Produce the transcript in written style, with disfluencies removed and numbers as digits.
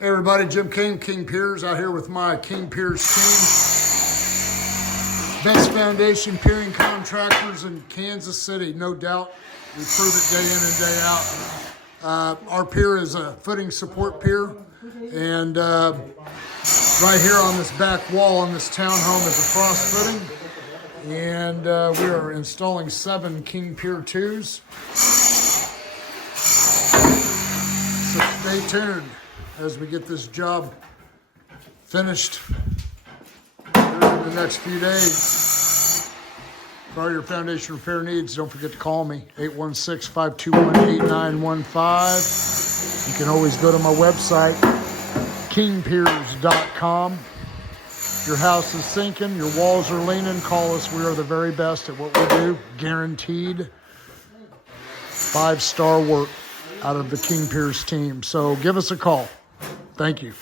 Hey everybody, Jim King Piers out here with my King Piers team. Best foundation piering contractors in Kansas City, no doubt. We prove it day in and day out. Our pier is a footing support pier, and right here on this back wall on this townhome is a frost footing, and we are installing 7 King Pier 2s. So stay tuned as we get this job finished in the next few days. For all your foundation repair needs, don't forget to call me, 816-521-8915. You can always go to my website, kingpiers.com. Your house is sinking, your walls are leaning, call us. We are the very best at what we do, guaranteed 5-star work out of the King Piers team. So give us a call. Thank you.